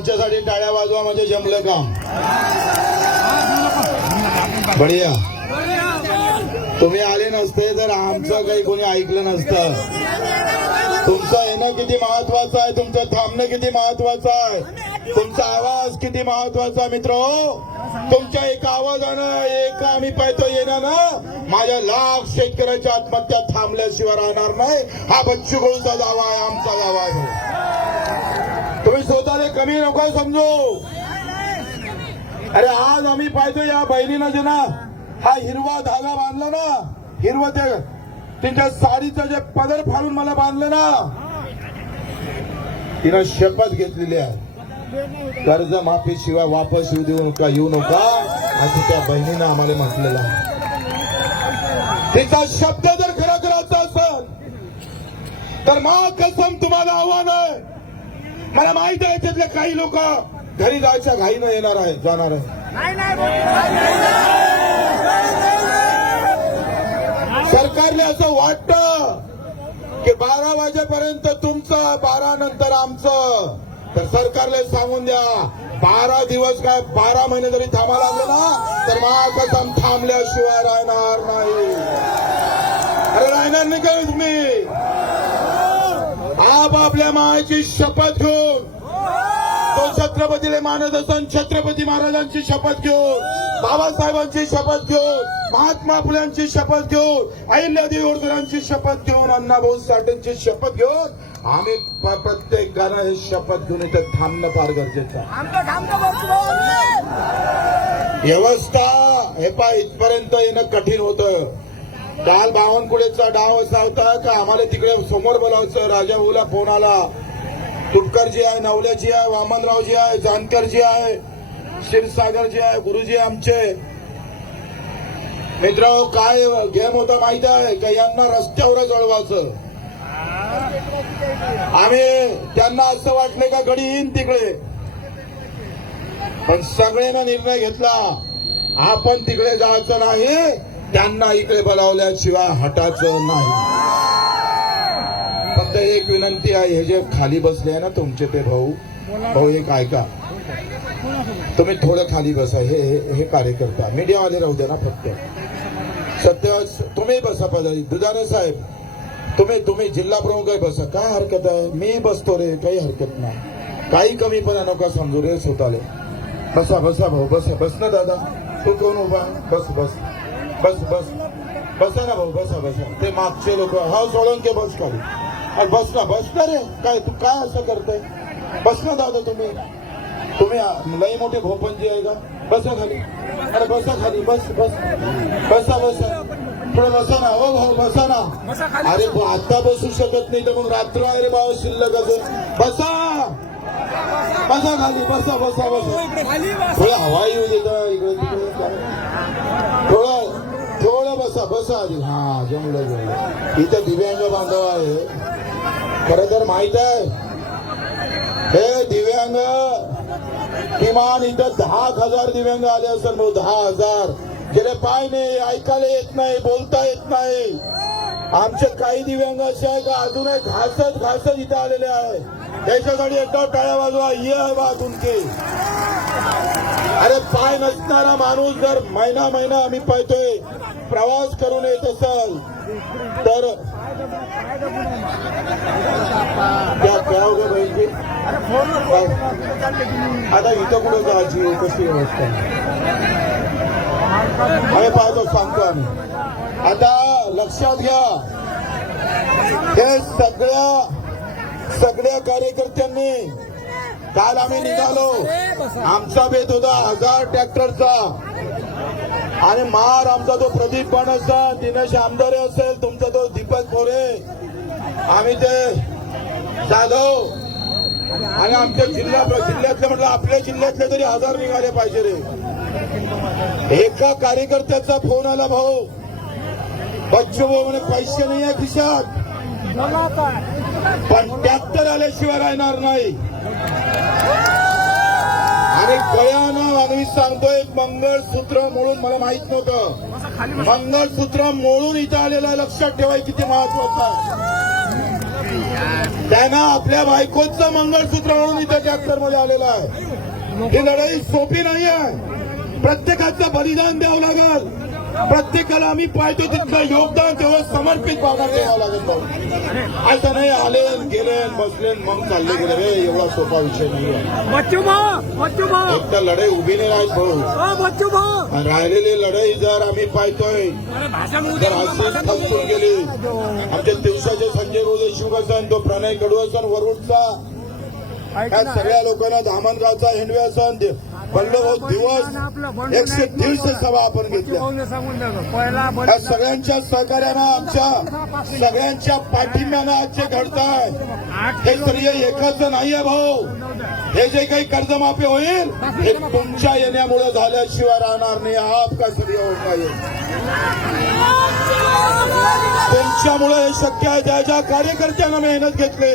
यांच्यासाठी टाळ्या वाजवा म्हणजे जमलं काम. बढिया. तुम्ही आले नसते तर आमचं काही कोणी ऐकलं नसतं. तुमचं येणं किती महत्वाचं आहे, तुमचं थांबणं किती महत्वाचं आहे, तुमचा आवाज किती महत्वाचा मित्र. तुमच्या एका आवाजानं एक आम्ही पाहतो येणं माझ्या लाख शेतकऱ्याच्या आत्महत्या थांबल्याशिवाय राहणार नाही. हा बच्चू कडूचा दावा आहे, आमचा दावा आहे. तुम्ही स्वतःला कमी नका समजू. अरे आज आम्ही पाहतो या बहिणीनं जे ना हा हिरवा धागा बांधला ना, हिरवं ते तिच्या साडीचं जे पदर फाडून मला बांधलं ना, तिनं शपथ घेतलेली आहे कर्ज माफी शिवाय वापस येऊ नका असं त्या बहिणीनं आम्हाला म्हटलेलं आहे. तिचा शब्द जर खरा करायचा असेल तर मा कसम तुम्हाला आव्हान आहे. मला माहित आहे त्यातले काही लोक घरी जायच्या घाईनं येणार आहे, जाणार आहे. सरकारने असं वाटतं की 12 वाजेपर्यंत तुमचं, 12 नंतर आमचं. तर सरकारला सांगून द्या 12 दिवस काय 12 महिने जरी थांबा लागलं ना तर महाकसम थांबल्याशिवाय राहणार नाही. अरे राहणार नाही का तुम्ही? आप आपल्या मायेची शपथ घेऊन, तो छत्रपतीला मानत असून छत्रपती महाराजांची शपथ घेऊन, बाबासाहेबांची शपथ घेऊन, महात्मा फुल्यांची शपथ घेऊन, अहिल्यादेवी होळकरांची शपथ घेऊन, अण्णाभाऊ साठेंची शपथ घेऊन आम्ही प्रत्येकानं हे शपथ घेऊन इथे थांबणं फार गरजेचं आहे. व्यवस्था हे पा इथपर्यंत येणं कठीण होतं. काल बावनकुळेचा डाव असा होता का आम्हाला तिकडे समोर बोलावचं. राजाभाऊला फोन आला, तुटकरजी आहे, नवल्याजी आहे, वामनरावजी आहे, जानकरजी आहे, क्षीरसागरजी आहे, गुरुजी आमचे मित्र. काय गेम होता माहिती आहे का? यांना रस्त्यावर जळवायचं. आम्ही त्यांना असं वाटलं का गडी येईन तिकडे, पण सगळ्यांना निर्णय घेतला आपण तिकडे जायचं नाही, त्यांना इकडे बोलावल्याशिवाय हटायचं नाही. फक्त एक विनंती आहे, हे जे खाली बसले आहे ना तुमचे ते भाऊ एक ऐका, तुम्ही थोडं खाली बसा. हे कार्यकर्ता मीडियावाले राहू द्या ना फक्त. सत्य तुम्ही बसा पाहिजे. दुधाने साहेब तुम्ही जिल्हा प्रमुख आहे, बसा. काय हरकत आहे? मी बसतो रे, काही हरकत नाही. काही कमीपणा नका समजू रे स्वतःला. बसा बसा भाऊ, बसा. बस ना दादा, तू कोण उभा? बस बस बस बस बसा ना भाऊ, बसा बसा. ते मागचे लोक हा सोडून के बस खाली. बस ना रे. काय तू काय असं करताय? बस ना दादा. तुम्ही लई मोठे भोपनजी आहे का? बसा खाली. अरे बसा खाली. बस बसा थोडं बसा ना. हो भाऊ बसा ना. अरे आता बसू शकत नाही तर मग रात्र आहे रे बाबा शिल्लक अजून. बसा खाली. बसा थोडं हवा येऊ देता इकडे तिकडे. थोडं बसा आधी. हा जमलं. इथं दिव्यांग बांधव आहे. खरं तर माहित आहे हे दिव्यांग किमान इथं 10,000 दिव्यांग आले असेल. 10,000 गेले पाय नाही, ऐकायला येत नाही, बोलता येत नाही. आमचे काही दिव्यांग असे आहे का अजूनही घासत इथं आलेले आहे. त्याच्यासाठी एकदा टाळ्या वाजवा. ये आहे बा तुमची. अरे पाय नसणारा माणूस जर महिना आम्ही पाहतोय प्रवास करून येत असेल तर क्या होगा बहिणजी? आता इथं कुठं जायची कशी व्यवस्था आम्ही पाहतो, सांगतो आम्ही. आता लक्षात घ्या, हे सगळ्या कार्यकर्त्यांनी काल आम्ही निघालो. आमचा बेत होता 1000 ट्रॅक्टरचा आणि मार आमचा तो प्रदीप बाणचा, दिनेश आमदारे असेल, तुमचा तो दीपक मोरे, आम्ही ते जाधव आणि आमच्या जिल्ह्यातले म्हटलं आपल्या जिल्ह्यातले तरी 1000 निघाले पाहिजे रे. एका कार्यकर्त्याचा फोन आला, भाऊ बच्चू भाऊ म्हणे पैसे नाही आहे खिशात, पण ट्रॅक्टर आल्याशिवाय राहणार नाही. आणि गळ्यानं आम्ही सांगतोय मंगळसूत्र मोडून, मला माहित नव्हतं मंगळसूत्र मोडून इथं आलेलं आहे. लक्षात ठेवाय किती महत्वाचं आहे. त्यांना आपल्या बायकोचं मंगळसूत्र म्हणून इथं ट्रॅक्टर मध्ये आलेलं आहे. ही लढाई सोपी नाही आहे. प्रत्येकाचं बलिदान द्यावं लागेल. प्रत्येकाला आम्ही पाहतो तिथलं योगदान तेव्हा समर्पित भावना द्यावं लागेल. भाऊ असं नाही आले गेले बसले मग चालले गेले रे, एवढा सोपा विषय नाही आहे. एक तर लढाई उभी नाही राहत भाऊ. आणि राहिलेली लढाई जर आम्ही पाहतोय जर अशीच खचून गेली. आमच्या दिवसाचे संजय भाऊ देशमुख असन, तो प्रणय कडू असन वरुडचा, या सगळ्या लोकांना धामणगावचा हिंडवे असन, बल्लभाऊ दिवस 130 सभा आपण घेतल्या. या सगळ्यांच्या सहकार्यानं आमच्या सगळ्यांच्या पाठिंब्यानं आज जे घडतंय हे श्रेय एकाचं नाहीये भाऊ. हे जे काही कर्जमाफी होईल हे तुमच्या येण्यामुळे झाल्याशिवाय राहणार नाही. आपका श्रेय होत नाही. तुमच्यामुळे हे शक्य आहे. ज्या ज्या कार्यकर्त्यांना मेहनत घेतली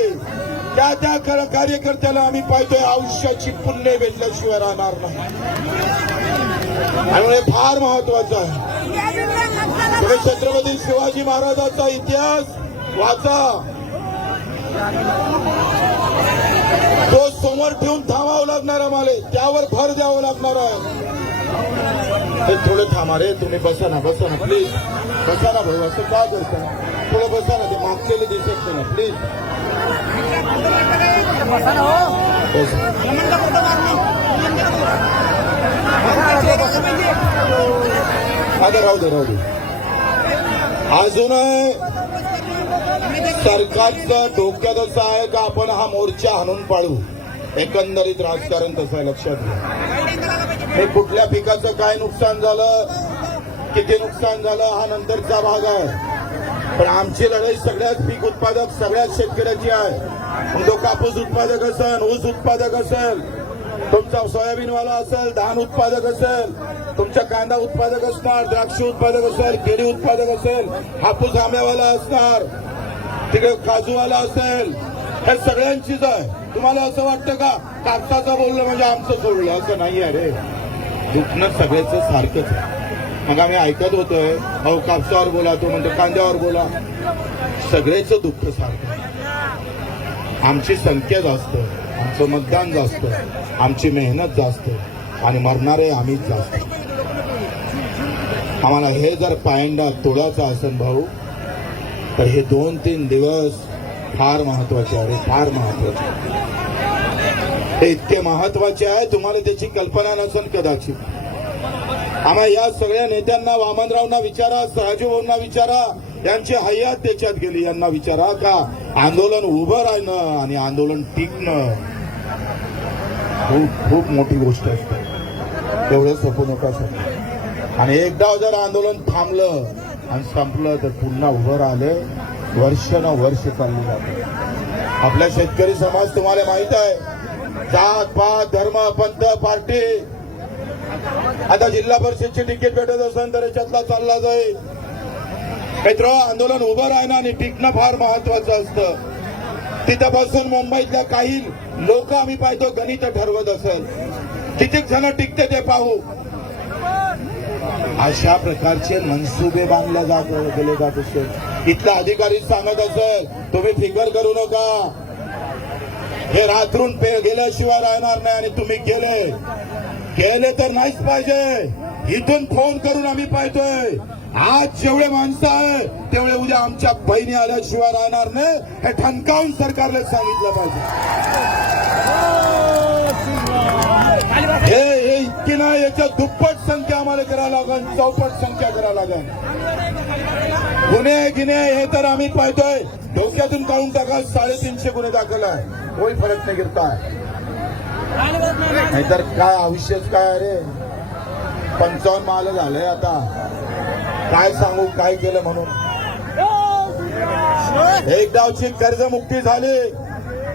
त्या कार्यकर्त्याला आम्ही पाहतोय आयुष्याची पुण्य भेटल्याशिवाय राहणार नाही. त्यामुळे फार महत्वाचं आहे. तुम्ही छत्रपती शिवाजी महाराजांचा इतिहास वाचा. तो समोर ठेवून थांबावं लागणार आम्हाला, त्यावर भर द्यावं लागणार आहे. हे थोडे थांबा रे, तुम्ही बसा ना प्लीज. बसा ना भाऊ, असं काय करता? थोडं बसा ना, ते मागलेले दिसत नाही ना प्लीज. आता राहू दे. अजून सरकारचं डोक्यात असं आहे का आपण हा मोर्चा हाणून पाळू. एकंदरीत राजकारण तसं आहे, लक्षात घ्या. हे कुठल्या पिकाचं काय नुकसान झालं, किती नुकसान झालं हा नंतरचा भाग आहे. पण आमची लढाई सगळ्याच पीक उत्पादक सगळ्याच शेतकऱ्याची आहे. मग तो कापूस उत्पादक असेल, ऊस उत्पादक असेल, तुमचा सोयाबीनवाला असेल, धान उत्पादक असेल, तुमचा कांदा उत्पादक असणार, द्राक्ष उत्पादक असेल, केळी उत्पादक असेल, हापूस आंब्यावाला असणार, तिकडे काजूवाला असेल, हे सगळ्यांचीच आहे. तुम्हाला असं वाटतं का कापसाचं बोललं म्हणजे आमचं सोडलं? असं नाही आहे रे. दुखणं सगळ्याच सारखंच आहे. मग आम्ही ऐकत होतोय अहो कापसावर बोला, तो म्हणतो कांद्यावर बोला. सगळ्याच दुःख सारखं. आमची संख्या जास्त, आमचं मतदान जास्त, आमची मेहनत जास्त आणि मरणारे आम्हीच जास्त. आम्हाला हे जर पायंडा तोडायचा असेल भाऊ तर हे 2-3 दिवस फार महत्वाचे आहे, फार महत्वाचे. हे इतके महत्वाचे आहे तुम्हाला त्याची कल्पना नसेल कदाचित. आम्हाला या सगळ्या नेत्यांना, वामनरावना विचारा, सराजूभाऊंना विचारा, यांची हयात त्याच्यात गेली. यांना विचारा का आंदोलन उभं राहणं आणि आंदोलन टिकणं खूप खूप मोठी गोष्ट असते. तेवढं सोपं नका सर. आणि एकदा जर आंदोलन थांबलं आणि संपलं तर पुन्हा उभं राहिलं वर्ष चालली जाते. आपला शेतकरी समाज तुम्हाला माहित आहे, जात पात धर्म पंथ पार्टी. आता जिल्हा परिषदची तिकीट भेटत असेल तर याच्यातला चालला जाईल. मित्र, आंदोलन उभं राहणं आणि टिकणं फार महत्वाचं असतं. तिथं बसून मुंबईतल्या काही लोक आम्ही पाहतो गणित ठरवत असेल, किती जण टिकते ते पाहू. अशा प्रकारचे मनसुबे बांधले गेले जात असेल. इथला अधिकारी सांगत असेल तुम्ही फिकर करू नका, हे रात्रून गेल्याशिवाय राहणार नाही. आणि तुम्ही गेले तर नाहीच पाहिजे. इथून फोन करून आम्ही पाहतोय आज जेवढे माणसं आहे तेवढे उद्या आमच्या बहिणी आल्याशिवाय राहणार नाही. हे ठणकावून सरकारला सांगितलं पाहिजे. हे इतकी नाही, याच्या दुप्पट संख्या आम्हाला करायला लागेल, चौपट संख्या करायला लागेल. गुन्हे गिन्हे हे तर आम्ही पाहतोय, डोक्यातून काढून टाका. 350 गुन्हे दाखल आहे, कोई फरक नाही गिरता. नाहीतर काय आयुष्यच काय अरे. 55 माल झालंय. आता काय सांगू काय केलं म्हणून. एक डावची कर्जमुक्ती झाली,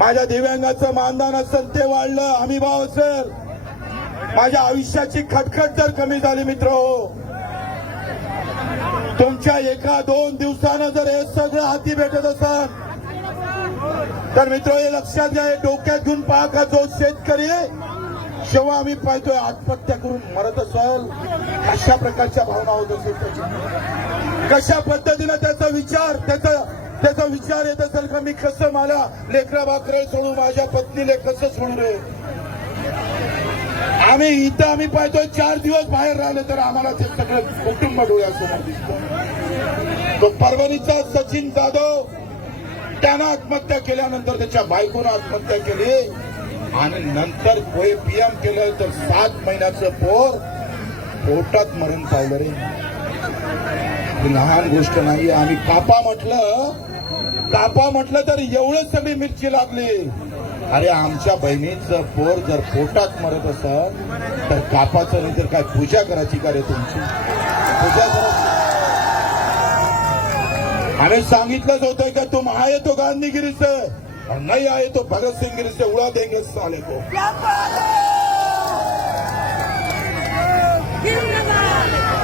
माझ्या दिव्यांगाचं मानधन असेल ते वाढलं, हमी भाव असेल, माझ्या आयुष्याची खटखट जर कमी झाली. मित्र हो, तुमच्या 1-2 दिवसानं जर हे सगळं हाती भेटत असाल तर मित्र हे लक्षात घ्या, हे डोक्यात घेऊन पहा का जो शेतकरी जेव्हा आम्ही पाहतोय आत्महत्या करून मरत असेल, कशा प्रकारच्या भावना होत असेल त्याची, कशा पद्धतीनं त्याचा विचार, त्याचं त्याचा विचार येत असेल का मी कसं मला लेकरा बाकरे सोडू, माझ्या पत्नीले कसं सोडू रे. आम्ही पाहतोय 4 दिवस बाहेर राहिले तर आम्हाला ते सगळं कुटुंब डोळ्यासमोर दिसतं. तो परभणीचा सचिन जाधव त्यानं आत्महत्या केल्यानंतर त्याच्या बायकोनं आत्महत्या केली आणि नंतर पीएम केलं तर 7 महिन्याचं पोर पोटात मरण पावलं रे. ही लहान गोष्ट नाही. आम्ही कापा म्हटलं तर एवढं सगळी मिरची लागली. अरे आमच्या बहिणीचं पोर जर पोटात मरत असत तर कापाचं नाही तर काय पूजा करायची का रे तुमची? पूजा करायची. आम्ही सांगितलंच होतं का तुम आए तो गांधीगिरी से और नहीं आए तो भगत सिंह गिरी से उड़ा देंगे साले को.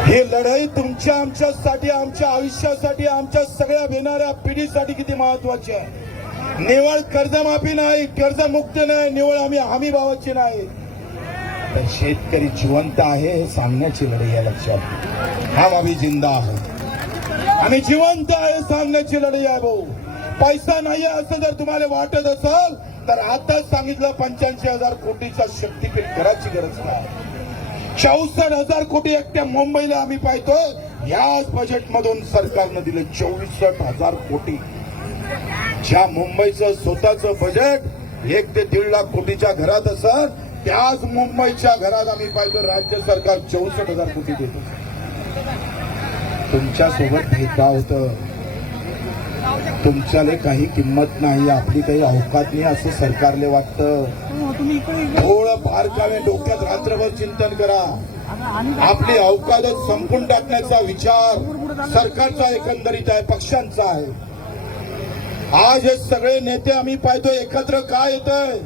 ही लढाई तुमच्या आमच्यासाठी, आमच्या आयुष्यासाठी, आमच्या सगळ्या येणाऱ्या पिढीसाठी किती महत्वाची आहे. निवळ कर्जमाफी नाही, कर्जमुक्ती नाही, निवळ आम्ही हमी भावाची नाही. तर शेतकरी जिवंत आहे हे सांगण्याची लढाई आहे. लक्षात हम अभी जिंदा आहोत. आम्ही जिवंत आहे सांगण्याची लढाई आहे भाऊ. पैसा नाहीये असं जर तुम्हाला वाटत असेल तर आताच सांगितलं 85,000 कोटीचा शक्तीपीठ करायची गरज नाही. 64,000 कोटी एकट्या मुंबईला आम्ही पाहतो. याच बजेटमधून सरकारनं दिले 64,000 कोटी. ज्या मुंबईचं स्वतःचं बजेट 1 ते 1.5 लाख कोटीच्या घरात असत त्याच मुंबईच्या घरात आम्ही पाहतो राज्य सरकार 64,000 कोटी देतं. तुमच्यासोबत भेदभाव होतं. तुमच्याला काही किंमत नाही, आपली काही अवकात नाही असं सरकारले वाटतं. थोडं बारकावे डोक्यात रात्रभर चिंतन करा. आपली अवकातच संपून टाकण्याचा विचार सरकारचा एकंदरीत आहे, पक्षांचा आहे. आज हे सगळे नेते आम्ही पाहतो एकत्र काय येतंय.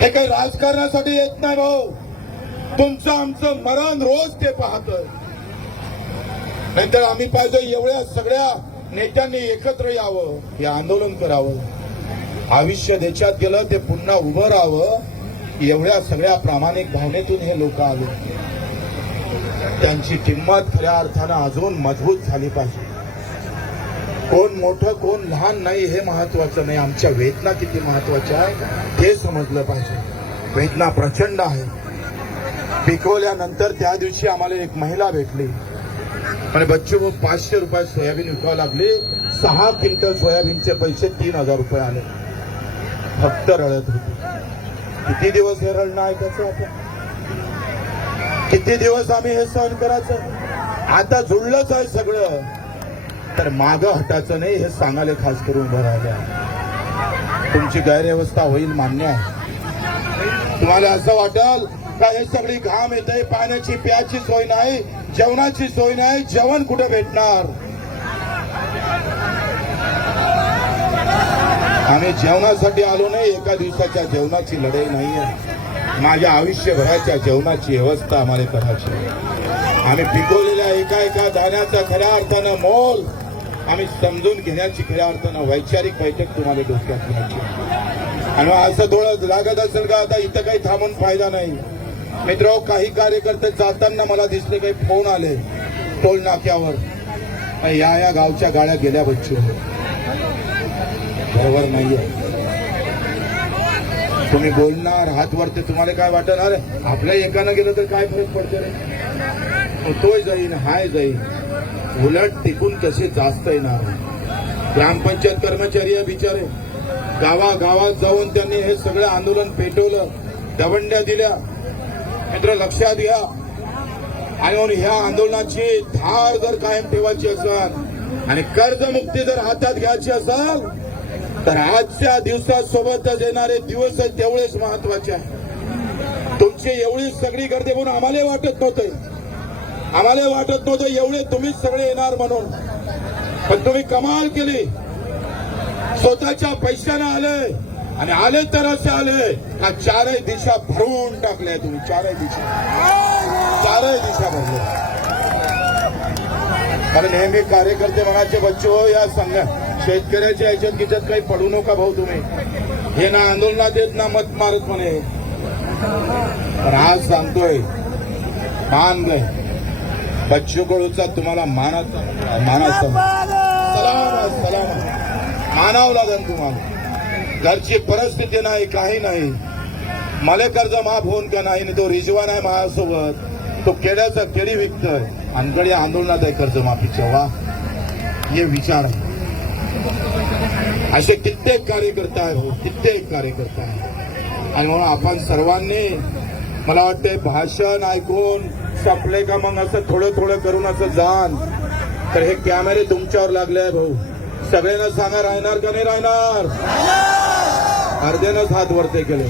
हे काही राजकारणासाठी येत नाही भाऊ. तुमचं आमचं मरण रोज ते पाहतोय. नंतर आम्ही पाहतो एवढ्या सगळ्या नेत्यांनी एकत्र यावं, हे आंदोलन करावं. आयुष्य देशात गेलं ते पुन्हा उभं राहावं. एवढ्या सगळ्या प्रामाणिक भावनेतून हे लोक आले. त्यांची किंमत खऱ्या अर्थानं अजून मजबूत झाली पाहिजे. कोण मोठं कोण लहान नाही हे महत्वाचं नाही. आमच्या वेदना किती महत्वाच्या आहे हे समजलं पाहिजे. वेदना प्रचंड आहे. पिकवल्यानंतर त्या दिवशी आम्हाला एक महिला भेटली आणि बच्चू 500 रुपये सोयाबीन विकावं लागली. 6 क्विंटल सोयाबीनचे पैसे 3,000 रुपये आले. फक्त रडत होती. किती दिवस हे रडणं ऐकायचं आपण? किती दिवस आम्ही हे सहन करायचं? आता जुळलंच आहे सगळं तर मागं हटायचं नाही हे सांगायला खास करून उभं राहिलं. तुमची गैरव्यवस्था होईल मान्य आहे. तुम्हाला असं वाटेल का हे सगळी घाम येते, पाण्याची प्याची सोय नाही, जेवणाची सोय नाही, जेवण कुठे भेटणार? आम्ही जेवणासाठी आलो नाही. एका दिवसाच्या जेवणाची लढाई नाहीये. माझ्या आयुष्यभराच्या जेवणाची व्यवस्था आम्हाला करायची. आम्ही पिकवलेल्या एका दाण्याचा खऱ्या अर्थानं मोल आम्ही समजून घेण्याची खऱ्या अर्थानं वैचारिक बैठक तुम्हाला डोक्यात घ्यायची. आणि असं थोडं लागत असेल का आता इथं काही थांबून फायदा नाही. मित्र, काही कार्यकर्ते जाताना मला दिसले काही फोन आले टोल नाक्यावर, या गावच्या गाड्या गेल्या बच्चू. बरोबर नाहीये. तुम्ही बोलणार हातवर ते तुम्हाला काय वाटणार? आपल्या एकानं गेलं तर काय फरक पडतो रे? तोय जाईन हाय जाईन. उलट टिकून कसे जास्त येणार. ग्रामपंचायत कर्मचारी आहे बिचारे. गावागावात जाऊन त्यांनी हे सगळं आंदोलन पेटवलं, दवंड्या दिल्या. मित्र लक्षात घ्या. आणि म्हणून ह्या आंदोलनाची धार जर कायम ठेवायची असेल आणि कर्जमुक्ती जर हातात घ्यायची असेल तर आजच्या दिवसासोबतच येणारे दिवस तेवढेच महत्वाचे आहे. तुमची एवढी सगळी गर्दी म्हणून आम्हाला वाटत नव्हतं एवढे तुम्हीच सगळे येणार म्हणून. पण तुम्ही कमाल केली. स्वतःच्या पैशाने आले आणि आले तर असे आले का 4 दिशा भरून टाकल्या तुम्ही. 4 दिशा भरल्या. कारण नेहमी कार्यकर्ते म्हणायचे बच्चो या संघ शेतकऱ्याच्या याच्यात किच्यात काही पडू नका भाऊ तुम्ही. हे ना आंदोलनात येत ना मत मारत म्हणे. पण आज सांगतोय मान गए बच्चू कडूचा तुम्हाला मानाचा सलाम सलाम मानावं लागेल तुम्हाला. घरची परिस्थिती नाही, काही नाही. मला कर्ज माफ होऊन का नाही, तो रिजवान आहे माझ्यासोबत, तो केड्याचा केडी विकतोय आणि आंदोलनात आहे कर्जमाफीच्या. वा, हे विचार आहे. असे कित्येक कार्यकर्ता आहे, कित्येक कार्यकर्ता आहे. आणि म्हणून आपण सर्वांनी, मला वाटते भाषण ऐकून संपले का मग असं थोडं थोडं करून असं जाण, तर हे कॅमेरे तुमच्यावर लागले आहे भाऊ. सगळ्यांना सांगा, राहणार का नाही राहणार. अर्ध्यानंच हात वरते केले.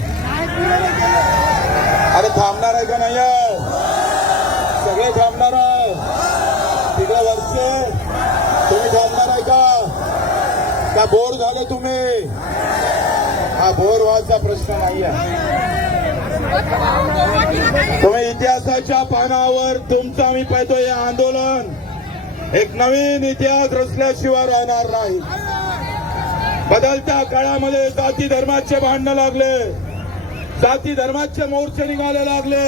अरे थांबणार आहे का नाही आहे, सगळे थांबणार आहे. तिकडे वरचे तुम्ही थांबणार आहे का बोर झालं तुम्ही. हा बोर व्हायचा प्रश्न नाही आहे. तुम्ही इतिहासाच्या पानावर तुमचं आम्ही पाहतो हे आंदोलन एक नवीन इतिहास रचल्याशिवाय राहणार नाही. बदलत्या काळामध्ये जाती धर्माचे भांडणं लागले, जाती धर्माचे मोर्चे निघाले लागले,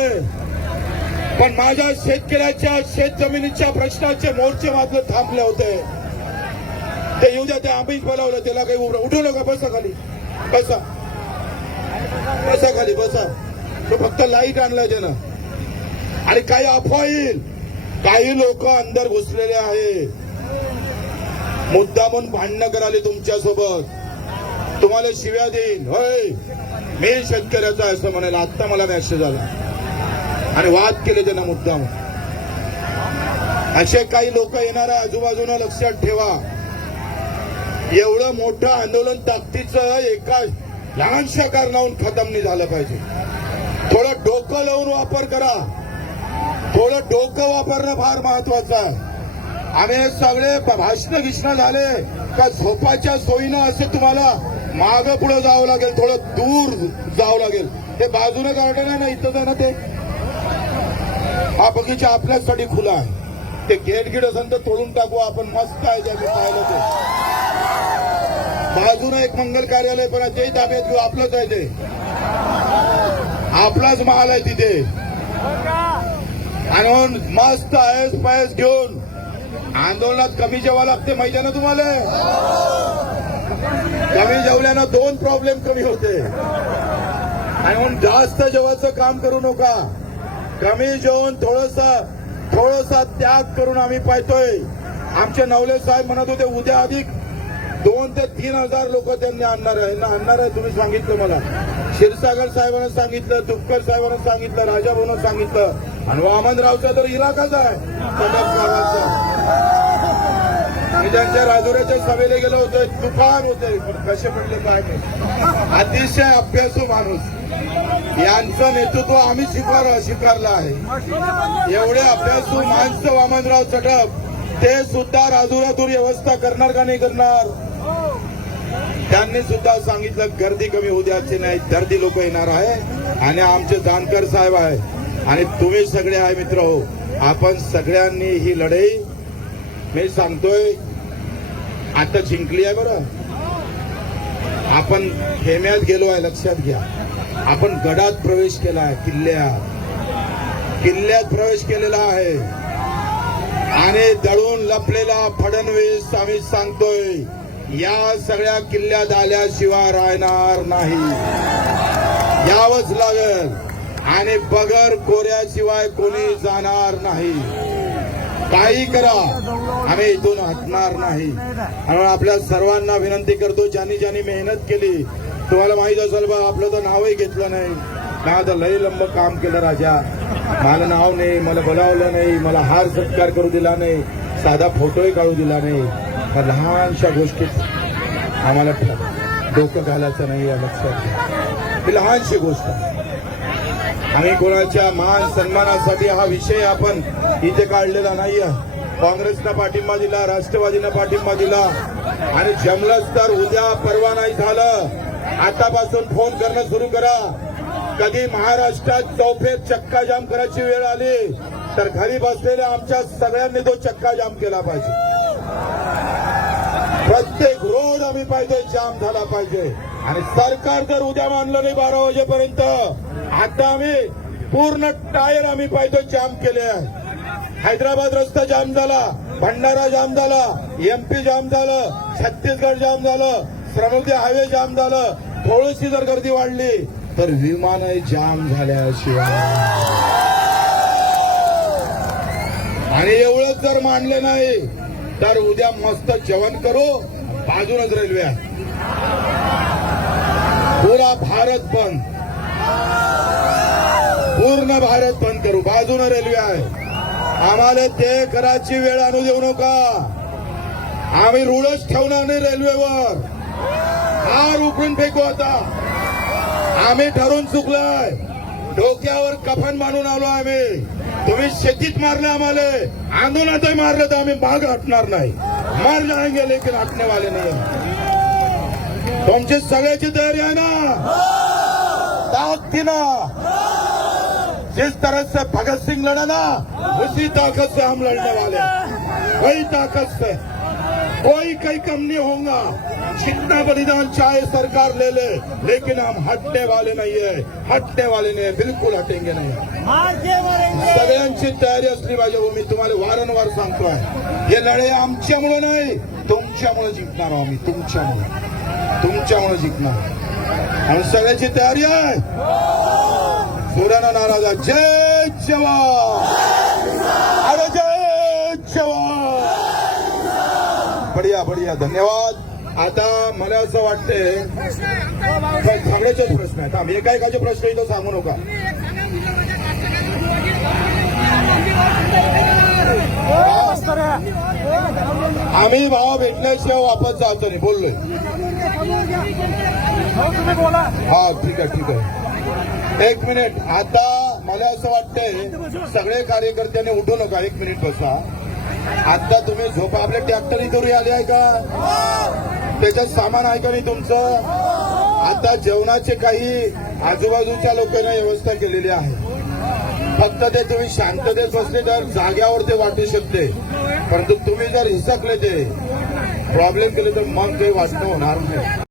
पण माझ्या शेतकऱ्याच्या शेतजमिनीच्या प्रश्नाचे मोर्चे मात्र थांबले होते. ते येऊ द्या, ते आम्हीच बोलावलं, त्याला काही उठवलं का. बसा खाली, बसा बसा खाली बसा. तो फक्त लाईट आणलाय त्यानं. आणि काही अफवा येईल, काही लोक अंदर घुसलेले आहे, मुद्दामून भांडणं कराले तुमच्या सोबत, तुम्हाला शिव्या देईन. होय, मी शेतकऱ्याचा असं म्हणायला आता मला मेसेज आला आणि वाद केले त्यांना मुद्दामून. असे काही लोक येणार आहे आजूबाजूला, लक्षात ठेवा. एवढं मोठं आंदोलन ताकदीचं एका लहानशा कारणावरून खतम नाही झालं पाहिजे. थोडं डोकं लावून वापर करा, थोडं डोकं वापरणं फार महत्वाचं आहे. आम्ही सगळे भाषण गिष्ण झाले का झोपाच्या सोयीनं असं तुम्हाला मागं पुढे जावं लागेल, थोडं दूर जावं लागेल. ते बाजूने गार्डन आहे ना, इथं जाणं ते हा बगीचा आपल्यासाठी खुला आहे. ते गेट असेल तर तोडून टाकू आपण, मस्त आहे. ज्या पाहिलं ते बाजूने एक मंगल कार्यालय पण आहे, ते ताब्यात घेऊ. आपलंच आहे, ते आपलाच महाल आहे तिथे. आणि मस्त आहेस पायस घेऊन आंदोलनात कमी जेवा लागते माहिती आहे ना तुम्हाला. कमी जेवल्यानं 2 प्रॉब्लेम कमी होते. आणि म्हणून जास्त जेवायचं काम करू नका. कमी जेवून थोडसा त्याग करून आम्ही पाहतोय. आमचे नवले साहेब म्हणत होते उद्या अधिक 2 ते 3 हजार लोक त्यांनी आणणार आहे. तुम्ही सांगितलं मला, क्षीरसागर साहेबांना सांगितलं, तुपकर साहेबांना सांगितलं, राजाभाऊनं सांगितलं. आणि वामनरावचा तर इलाकाच आहे गावाचा. मी त्यांच्या राजुऱ्याच्या सभेला गेलो होतो, तुफान होते, कसे म्हणले काय नाही. अतिशय अभ्यासू माणूस, यांचं नेतृत्व आम्ही स्वीकारलं आहे. एवढे अभ्यासू माणसं वामनराव चटप, ते सुद्धा राजुऱ्यातून व्यवस्था करणार का नाही करणार. त्यांनी सुद्धा सांगितलं गर्दी कमी होऊ द्यायची नाही, दर्दी लोक येणार आहे. आणि आमचे जानकर साहेब आहे आणि तुम्ही सगळे आहे मित्र हो. आपण सगळ्यांनी ही लढाई, मी सांगतोय, आता जिंकली आहे. बरं, आपण खेम्यात गेलो आहे, लक्षात घ्या. आपण गडात प्रवेश केला आहे, किल्ल्यात प्रवेश केलेला आहे. आणि दळून लपलेला फडणवीस आम्ही सांगतोय, या सगळ्या किल्ल्यात आल्याशिवाय राहणार नाही, यावंच लागेल. आणि बगर कोऱ्याशिवाय कोणी जाणार नाही. काही करा, आम्ही इथून हटणार नाही. आणि आपल्या सर्वांना विनंती करतो, ज्यांनी मेहनत केली, तुम्हाला माहित असेल बा, आपलं तर नावही घेतलं नाही. ना तर लई लंब काम केलं राजा, मला नाव नाही, मला बोलावलं नाही, मला हार सत्कार करू दिला नाही, साधा फोटोही काढू दिला नाही. पण लहानशा गोष्टीत आम्हाला डोकं घालायचं नाही, या लक्षात. ही लहानशी गोष्ट. आम्ही कोणाच्या मान सन्मानासाठी हा विषय आपण इथे काढलेला नाहीये. काँग्रेसला पाठिंबा दिला, राष्ट्रवादीला पाठिंबा दिला. आणि जमलंच तर उद्या परवा नाही झालं, आतापासून फोन करणं सुरू करा. कधी महाराष्ट्रात चौफेर चक्का जाम करायची वेळ आली तर घरी बसलेल्या आमच्या सगळ्यांनी तो चक्का जाम केला पाहिजे. प्रत्येक रोड आम्ही पाहिजे जाम झाला पाहिजे. आणि सरकार जर उद्या मानलं नाही 12 वाजेपर्यंत, आता आम्ही पूर्ण टायर आम्ही पाहिजे जाम केले आहे. हैदराबाद रस्ता जाम झाला, भंडारा जाम झाला, MP जाम झालं, छत्तीसगड जाम झालं, श्रमोदय हायवे जाम झालं, थोडीशी जर गर्दी वाढली तर विमानही जाम झाल्याशिवाय आणि एवढंच जर मानलं नाही तर उद्या मस्त जेवण करू, बाजूनच रेल्वे आहे, पुरा भारत बंद, पूर्ण भारत बंद करू, बाजूनं रेल्वे आहे. आम्हाला ते करायची वेळ आणू देऊ नका. आम्ही रूळच ठेवणार नाही रेल्वेवर. हार उकळून फेकू आता. आम्ही ठरवून चुकलोय. डोक्यावर कफन बांधून आलो आम्ही. तुम्ही शेतीत मारले आम्हाला, आंदोलनातही मारलं तर आम्ही भाग हटणार नाही. मर जाएंगे लेकिन हटने वाले नाही. तुमची सगळ्याची तयारी आहे ना? ताकदीनं जिस तरह से भगत सिंह लड़ा ना, उसी ताकत से हम लड़ने वाले हैं. वही ताकत से कोई कम नहीं होगा. जितना बलिदान चाहे सरकार ले ले, लेकिन हम हटने वाले नहीं है. हटने वाले नहीं है, बिल्कुल हटेंगे नाही. सगळ्यांची तयारी असली पाहिजे. हो, मी तुम्हाला वारंवार सांगतोय, हे लढे आमच्यामुळे नाही, तुमच्यामुळे जिंकणार आहोत. आम्ही तुमच्यामुळे जिंकणार. आणि सगळ्याची तयारी आहे. सूर्याना नाराज आहे. जय जवान, अरे जय जवान. बढिया बढिया, धन्यवाद. आता मला असं वाटतंय सगळ्याचेच प्रश्न आहेत. आम्ही एकाचे प्रश्न इथं सांगू नका. आम्ही भाव भेटल्याशिवाय वापस जायचं नाही बोललोय. हा ठीक आहे. एक मिनिट. आता मला असं वाटतंय सगळे कार्यकर्त्यांनी उठू नका. एक मिनिट बसा. आता तुम्ही झोपा. आपले ट्रॅक्टर इथून आले आहे का? त्याच्यात सामान आहे का नाही तुमचं? आता जेवणाचे काही आजूबाजूच्या लोकांना व्यवस्था केलेली आहे. फक्त ते तुम्ही शांततेत बसले तर जाग्यावर ते वाटू शकते. परंतु तुम्ही जर हिसकले ते प्रॉब्लेम केले तर मग काही वाटणं होणार नाही.